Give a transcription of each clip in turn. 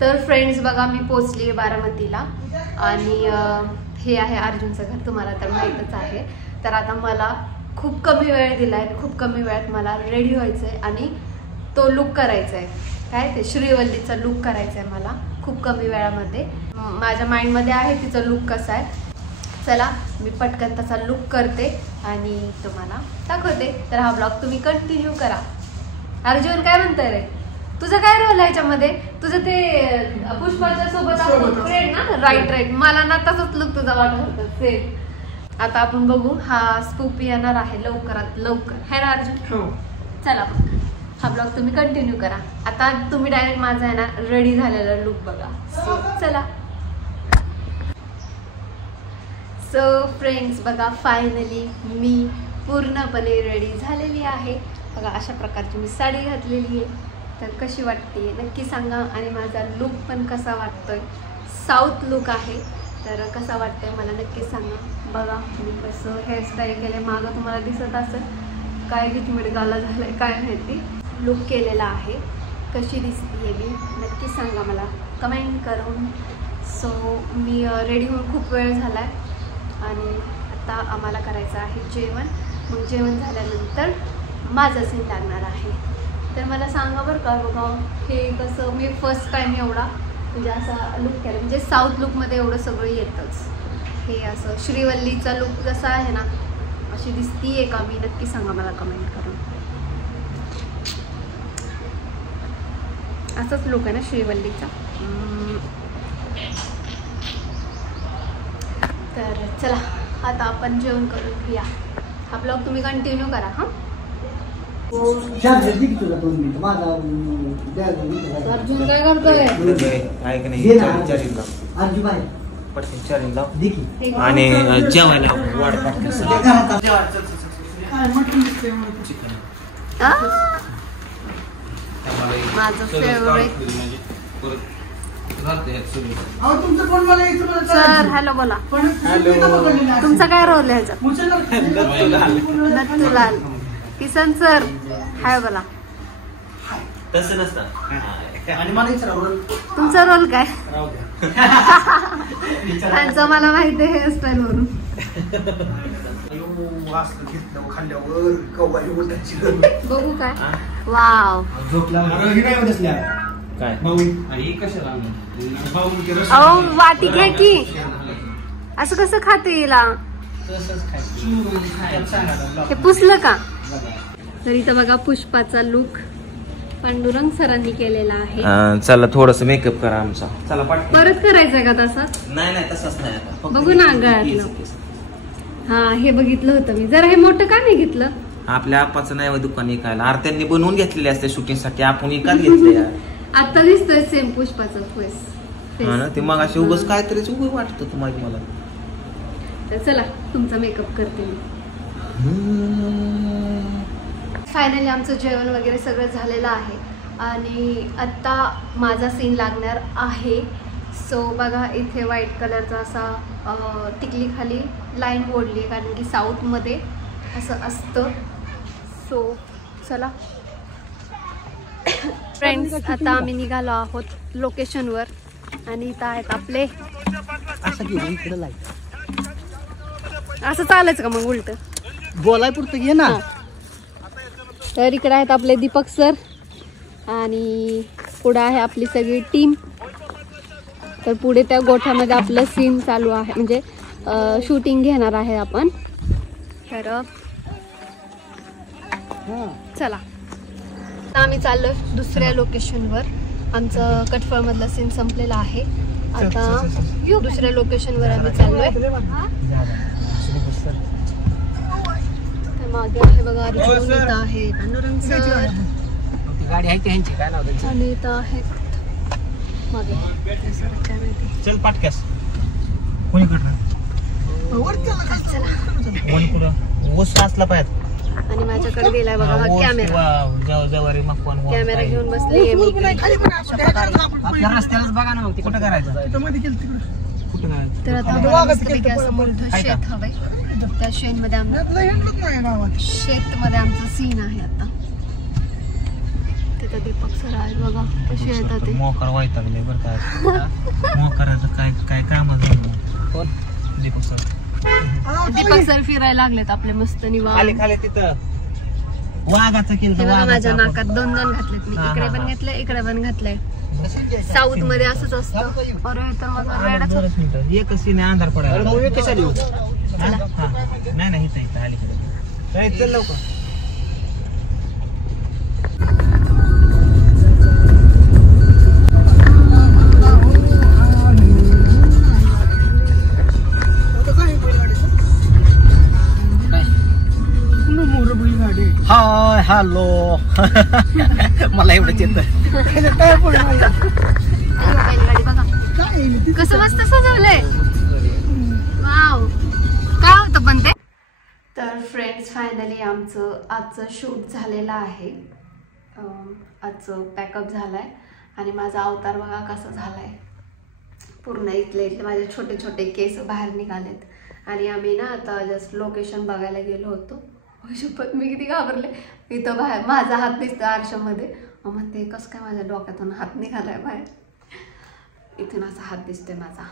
तर फ्रेंड्स बघा, मी पोचली बारामतीला आणि हे आहे अर्जुनचं घर, तुम्हाला तर माहीतच आहे. तर आता मला खूप कमी वेळ दिला आहे, खूप कमी वेळात मला रेडी व्हायचं आहे आणि तो लुक करायचा आहे. काय ते श्रीवल्लीचा लुक करायचा आहे मला खूप कमी वेळामध्ये. माझ्या माइंडमध्ये आहे तिचा लुक कसा आहे. चला मी पटकन त्याचा लुक करते आणि तुम्हाला दाखवते. तर हा ब्लॉग तुम्ही कंटिन्यू करा. अर्जुन काय म्हणतोय रे, तुझं काय रोल आहे याच्यामध्ये? तुझं ते पुष्पाच्या सोबत फ्रेंड ना, राईट. मला ना तसंच लुक तुझा वाटत होता सेम. आता आपण बघू, हा स्कूप येणार आहे लवकरात लवकर, है ना अर्जुन? चला हा ब्लॉग तुम्ही कंटिन्यू करा. आता तुम्ही डायरेक्ट माझा आहे ना रेडी झालेला लुक बघा. चला. सो फ्रेंड्स बघा, फायनली मी पूर्णपणे रेडी झालेली आहे. बघा अशा प्रकारची मी साडी घातलेली आहे. तर कशी वाटते नक्की सांगा आणि माझा लुक पण कसा वाटतोय. साऊथ लुक आहे, तर कसा वाटतंय मला नक्की सांगा. बघा मी कसं हेअरस्टाईल केले, मागं तुम्हाला दिसत असेल. काय किचमिट गाला झालंय काय माहिती. लुक केलेला आहे, कशी दिसते मी नक्की सांगा मला कमेंट करून. सो मी रेडी होऊन खूप वेळ झाला आहे आणि आता आम्हाला करायचं आहे जेवण. मग जेवण झाल्यानंतर माझा सीन लागणार आहे. तर मला सांगा बरं का, बघा हे कसं मी फर्स्ट टाईम एवढा म्हणजे असा लुक केला. म्हणजे साऊथ लुकमध्ये एवढं सगळं येतंच. हे असं श्रीवल्लीचा लुक जसा आहे ना, अशी दिसतीये का मी नक्की सांगा मला कमेंट करून. असाच लुक आहे ना श्रीवल्लीचा. तर चला आता आपण जेवण करून घेऊया. हा ब्लॉग तुम्ही कंटिन्यू करा. हां अर्जुन काय करतोय? आणि जेवायला माझं फेवरेट. सर हॅलो बोला. तुमचा काय रोल आहे ह्याच्यात? नत्तूलाल. किसन सर हाय बोला. तसं नसतं. तुमचा रोल काय? त्यांचं मला माहिती आहे हेअरस्टाईल वरून. बघू काय. वाव अहो वाटी घ्या की. असं कसं खाते येईल? हे पुसलं का? तर इथं बघा पुष्पाचा लुक पांडुरंग सरांनी केलेला आहे. चला थोडस मेकअप करा आमचा. चला परत करायचंय का तसा? नाही तसंच नाही. बघू ना गळ्यातलं. हा हे बघितलं होतं मी. जरा हे मोठं का नाही घेतलं? आपल्या आपाचं नाही दुकान विकायला. अरे त्यांनी बनवून घेतलेले असते शूटिंग साठी, आपण विकत घेतले. आता दिसतोय सेम पुष्पाचा फेस. हा ना, ते मग अशी उगाच काहीतरीच उभं वाटतं तुम्हाला. मला तर चला तुमचा मेकअप करते मी. फायनली आमचं जेवण वगैरे सगळं झालेलं आहे आणि आत्ता माझा सीन लागणार आहे. सो बघा इथे व्हाईट कलरचा असा टिकली खाली लाईन ओढली आहे, कारण की साऊथमध्ये असं असतं. सो चला फ्रेंड्स, आता आम्ही निघालो आहोत लोकेशनवर आणि इथं आहेत आपले. असं चालायचं का मग उलट? बोलाय पुरतं घे ना. तर इकडे आहेत आपले दीपक सर आणि पुढे आहे आपली सगळी टीम. तर पुढे त्या गोठ्यामध्ये आपलं सीन चालू आहे, म्हणजे शूटिंग घेणार आहे आपण. तर चला आम्ही चाललोय दुसऱ्या लोकेशनवर. आमचं कटफळमधलं सीन संपलेलं आहे. आता दुसऱ्या लोकेशनवर आम्ही चाललोय. मागे आहे बघा अर्जुन, इथं आहे पांडुरंग सर आणि इथं आहे मागे चल पाटक्यास. ऊस असला पाहिजे. आणि माझ्याकडे दिलाय बघा हा कॅमेरा. कॅमेरा घेऊन बसले मी. रस्त्यालाच बघा ना, मग कुठं करायचं? तर आता मस्तपैकी असं मोठं शेत हवंय. त्या शेतमध्ये आमचं सीन आहे आता. तिथं दीपक सर आहेत बघा कशी येतात ते. मोकार वैतागले बरं काय मोकाराचं काय काय काम झालं. कोण? दीपक सर. दीपक सर फिरायला लागलेत आपले मस्त निवांत. खाली खाली तिथं वाघाचं हे केलं. बघा माझ्या नाकात 2 घातलेत मी. इकडे पण घेतलंय इकडे पण घातलंय. साऊथ मध्ये असंच असतं. अरे तर माझा वेळाच होत. एकच सीने अंधार पडायला. नाही नाही इथं इथं अलीकडे चल लवकर. हाय हॅलो मला एवढंच येतं. बैलगाडी बघा कसं मस्त सजवलंय. वाव काय होतं पण ते. तर फ्रेंड्स फायनली आमचं आजचं शूट झालेलं आहे. आजचं पॅकअप झालाय आणि माझा अवतार बघा कसा झालाय. पूर्ण इथले माझे छोटे छोटे केस बाहेर निघालेत आणि आम्ही ना आता जस्ट लोकेशन बघायला गेलो होतो. शपथ मी किती घाबरले. इथं बाहेर माझा हात दिसतो आरशामध्ये. मग ते कसं काय माझ्या डोक्यातून हात निघालाय बाहेर. इथून असा हात दिसतोय माझा.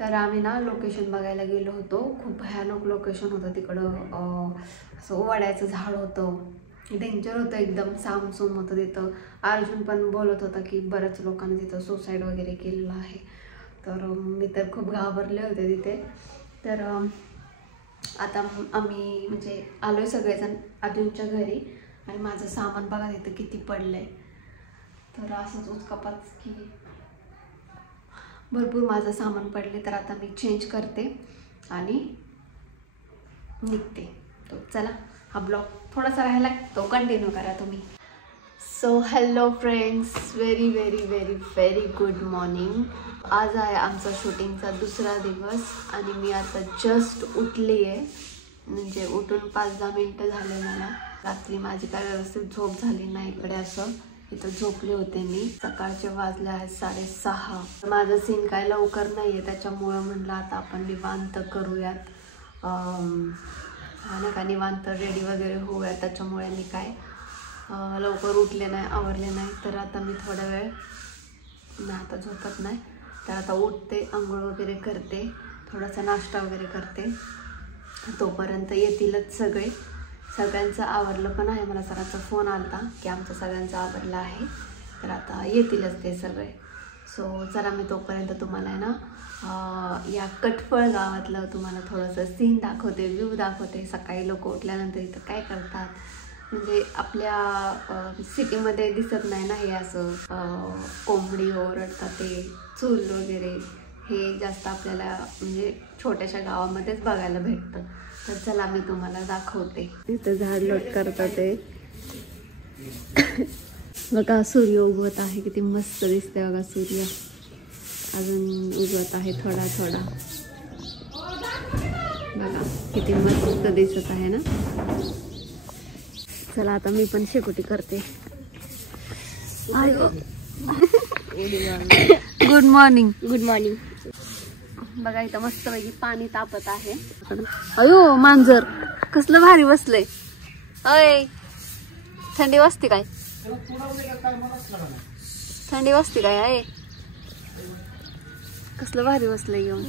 तर आम्ही ना लोकेशन बघायला गेलो होतो. खूप भयानक लोकेशन होतं तिकडं. असं वड्याचं झाड होतं. डेंजर होतं एकदम. सामसूम होतं तिथं. अर्जुन पण बोलत होता की बऱ्याच लोकांनी तिथं सुसाईड वगैरे केलेलं आहे. तर मी तर खूप घाबरले होते तिथे. तर आता आम्ही म्हणजे आलोय सगळेजण अर्जुनच्या घरी आणि माझं सामान बघा तिथं किती पडलंय. तर असंच उचकापाच की भरपूर माझं सामान पडले. तर आता मी चेंज करते आणि निघते. तो चला हा ब्लॉग थोडासा राहायला तो कंटिन्यू करा तुम्ही. So hello friends, very very very very good morning. आज आहे आमचा शूटिंगचा दुसरा दिवस आणि मी आता जस्ट उठली आहे. म्हणजे उठून 5-10 मिनटं झाले मला. रात्री माझी काय व्यवस्थित झोप झाली नाही. इकडे असं इथं झोपले होते मी. सकाळचे वाजले आहेत 6:30. माझं सीन काय लवकर नाही आहे त्याच्यामुळं म्हणलं आता आपण निवांत करूयात. नाही का निवांत रेडी वगैरे होऊयात. त्याच्यामुळे मी काय लवकर उठले नाही आवरले नाही. तर आता मी थोडा वेळ ना आता झोपत नाही. तर आता उठते आंघोळ वगैरे करते. थोडासा नाश्ता वगैरे करते. तोपर्यंत येतीलच सगळे. सगळ्यांचं आवरलं पण आहे. मला सरांचा फोन आला की आमचं सगळ्यांचं आवरलं आहे. तर आता येतीलच ते सगळे. सो चला मी तोपर्यंत तुम्हाला आहे ना या कटफळ गावातलं तुम्हाला थोडंसं सीन दाखवते. व्ह्यू दाखवते. सकाळी लोक उठल्यानंतर इथं काय करतात. म्हणजे आपल्या सिटीमध्ये दिसत नाही ना हे असं कोंबडी ओरडतात ते चूल वगैरे. हे जास्त आपल्याला म्हणजे छोट्याशा गावामध्येच बघायला भेटतं. तर चला मी तुम्हाला दाखवते. इथं झाड लोट करतात ते बघा. सूर्य उगवत आहे. किती मस्त दिसते बघा. सूर्य अजून उगवत आहे थोडा थोडा. बघा किती मस्त दिसत आहे ना. चला आता मी पण शेकोटी करते. Good morning. Good morning. बघा इथं मस्त पैकी पाणी तापत आहे. अयो मांजर कसलं भारी बसलंय. अय थंडी वाजते काय. थंडी वाजते काय आहे. कसलं भारी बसलंय घेऊन.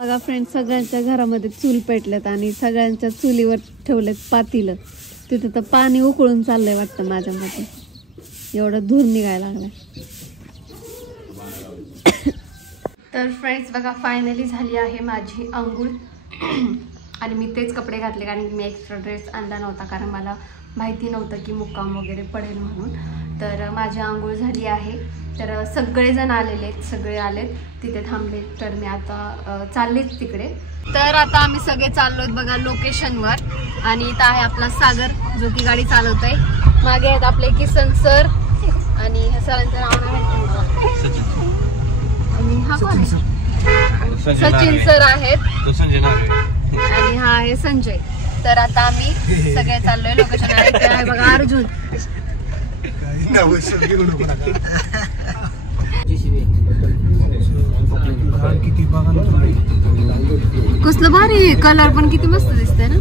बघा फ्रेंड्स सगळ्यांच्या घरामध्ये चूल पेटलेत आणि सगळ्यांच्या चुलीवर ठेवलेत पातीलं. तिथं तर पाणी उकळून चाललंय वाटतं माझ्या मते. एवढं धूर निघायला लागलाय. तर फ्रेंड्स बघा फायनली झाली आहे माझी आंघोळ आणि मी तेच कपडे घातले कारण मी एक्स्ट्रा ड्रेस आणला नव्हता कारण मला माहिती नव्हतं की मुक्काम वगैरे पडेल म्हणून. तर माझी आंघोळ झाली आहे. तर सगळेजण आलेले आहेत. सगळे आलेत तिथे थांबले. तर मी आता चाललेच तिकडे. तर आता आम्ही सगळे चाललोय बघा लोकेशनवर. आणि इथं आहे आपला सागर जो की गाडी चालवत आहे. मागे आहेत आपले किसन सर आणि सरांचं नाव नाही. आणि हा कोण आहे. सचिन सर आहेत आणि हा आहे संजय. तर आता आम्ही सगळे चाललोय लोकेशन. आहे बघा अर्जुन. कसलं भारी कलर पण किती मस्त दिसतंय ना.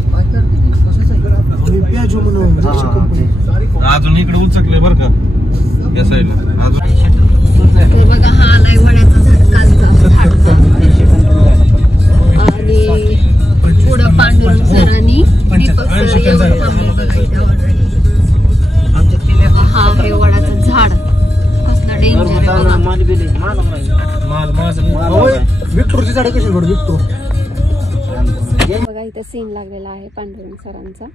अजून इकडे उचकले बर का या साईडला अजून तर बघा हा आलाय वड्याचा झाड झाडचा आणि पुढं पांडुरंग सर आणि दीपक सर येऊन थांबले बघा इथे ऑलरेडी. हा आहे वडाचं झाड कसलं डेंजर आहे बघा. विक्टोरची झाड कशी विक्टोर बघा इथे सीन लागलेला आहे पांडुरंग सरांचा.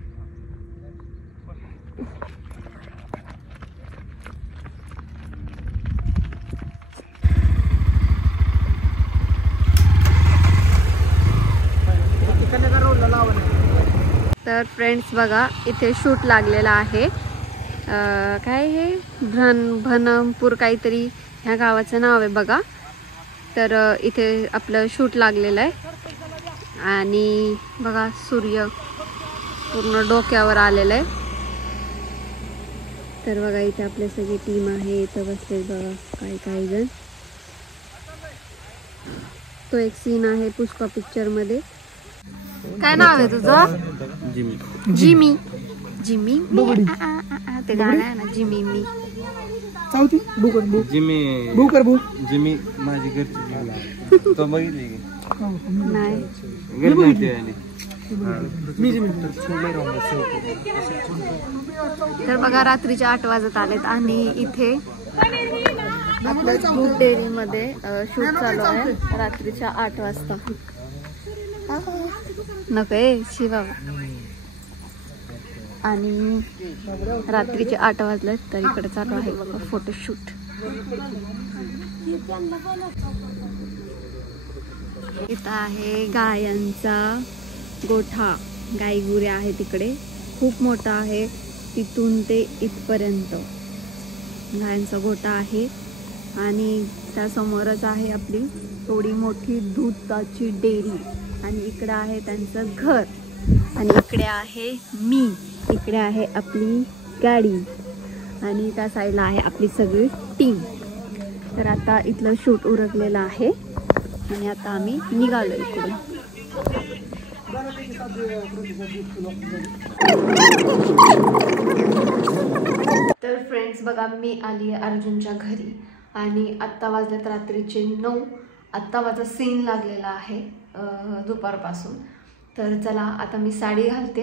तर फ्रेंड्स बघा इथे शूट लागलेला आहे. काय हे भनमपूर काहीतरी ह्या गावाचं नाव आहे बघा. तर इथे आपलं शूट लागलेलं आहे आणि बघा सूर्य पूर्ण डोक्यावर आलेलं आहे. तर बघा इथे आपले सगळी टीम आहे इथं बसले बघा काही जण. तो एक सीन आहे पुष्पा पिक्चर मध्ये. काय नाव आहे तुझं? जिमी. जिमी ते गाणं आहे ना जिमी मी. जिमी माझी घरची तो बघितली नाही तर बघा रात्रीचे 8 वाजत आलेत आणि इथे आपल्या दूध डेअरी मध्ये शूट चालू आहे रात्रीच्या 8 वाजता. नको शिवा. आणि रात्रीचे 8 वाजलेत तर इकडे चालू आहे बघा फोटोशूट. इथं आहे गायांचा गोठा. गाई गुरे आहे तिकडे खूप मोठा आहे. तिथून ते इथपर्यंत गायांचा गोठा आहे आणि त्यासमोरच आहे आपली थोडी मोठी दुधाची डेअरी आणि इकडे आहे त्यांचं घर आणि इकडे आहे मी. इकडे आहे आपली गाडी आणि त्या साईडला आहे आपली सगळी टीम. तर आता इथलं शूट उरकलेलं आहे आणि आता आम्ही निघालो इकडून. तर फ्रेंड्स बघा मी आली आहे अर्जुनच्या घरी आणि आत्ता वाजल्यात रात्रीचे 9. आत्ता माझा सीन लागलेला आहे दुपारपासून. तर चला आता मी साडी घालते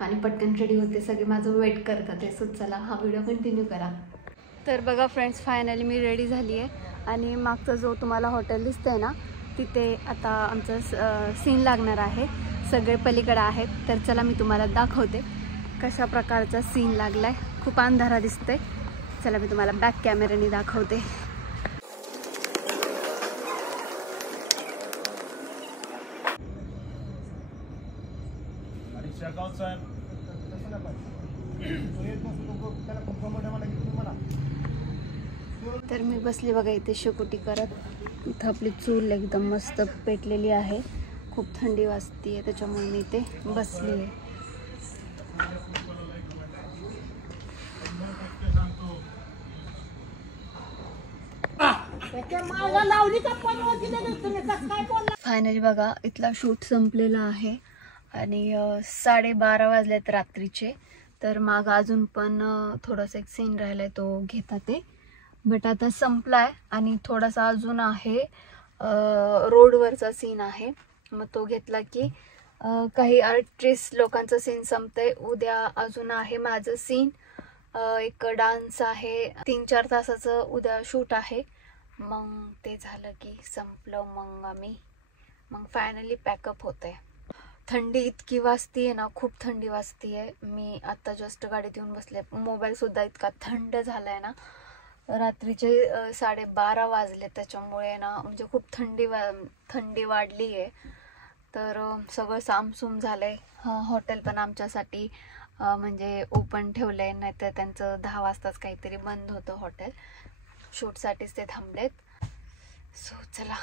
आणि पटकन रेडी होते. सगळे माझं वेट करतात आहे. सो चला हा व्हिडिओ कंटिन्यू करा. तर बघा फ्रेंड्स फायनली मी रेडी झाली आहे आणि मागचा जो तुम्हाला हॉटेल दिसतंय ना तिथे आता आमचं सीन लागणार आहे. सगळे पलीकडे आहेत. तर चला मी तुम्हाला दाखवते कशा प्रकारचा सीन लागलाय. खूप अंधारा दिसतोय. चला मी तुम्हाला बॅक कॅमेऱ्याने दाखवते. तर मी बसली बघा इथे शेकोटी करत. इथं आपली चूल एकदम मस्त पेटलेली आहे. खूप थंडी वाजती आहे त्याच्यामुळे मी इथे बसली आहे. फायनली बघा इथला शूट संपलेला आहे आणि 12:30 वाजलेत रात्रीचे. तर माग अजून पण थोडासा एक सीन राहिलाय तो घेतात ते बट आता संपलाय आणि थोडासा अजून आहे रोडवरचा सीन आहे. मग तो घेतला की काही 38 लोकांचं सीन संपतंय. उद्या अजून आहे माझं सीन. एक डान्स आहे 3-4 तासाचं उद्या शूट आहे. मग ते झालं की संपलं. मग फायनली पॅकअप होतंय. थंडी इतकी वाजतीये ना खूप थंडी वाजतीये. मी आता जस्ट गाडीत येऊन बसले. मोबाईल सुद्धा इतका थंड झालाय ना. रात्रीचे 12:30 वाजले त्याच्यामुळे ना म्हणजे खूप थंडी वाढली आहे. तर सगळं सामसूम झालंय. हॉटेल पण आमच्यासाठी म्हणजे ओपन ठेवलंय. नाहीतर त्यांचं 10 वाजताच काहीतरी बंद होतं हॉटेल. शूटसाठीच ते थांबलेत. सो चला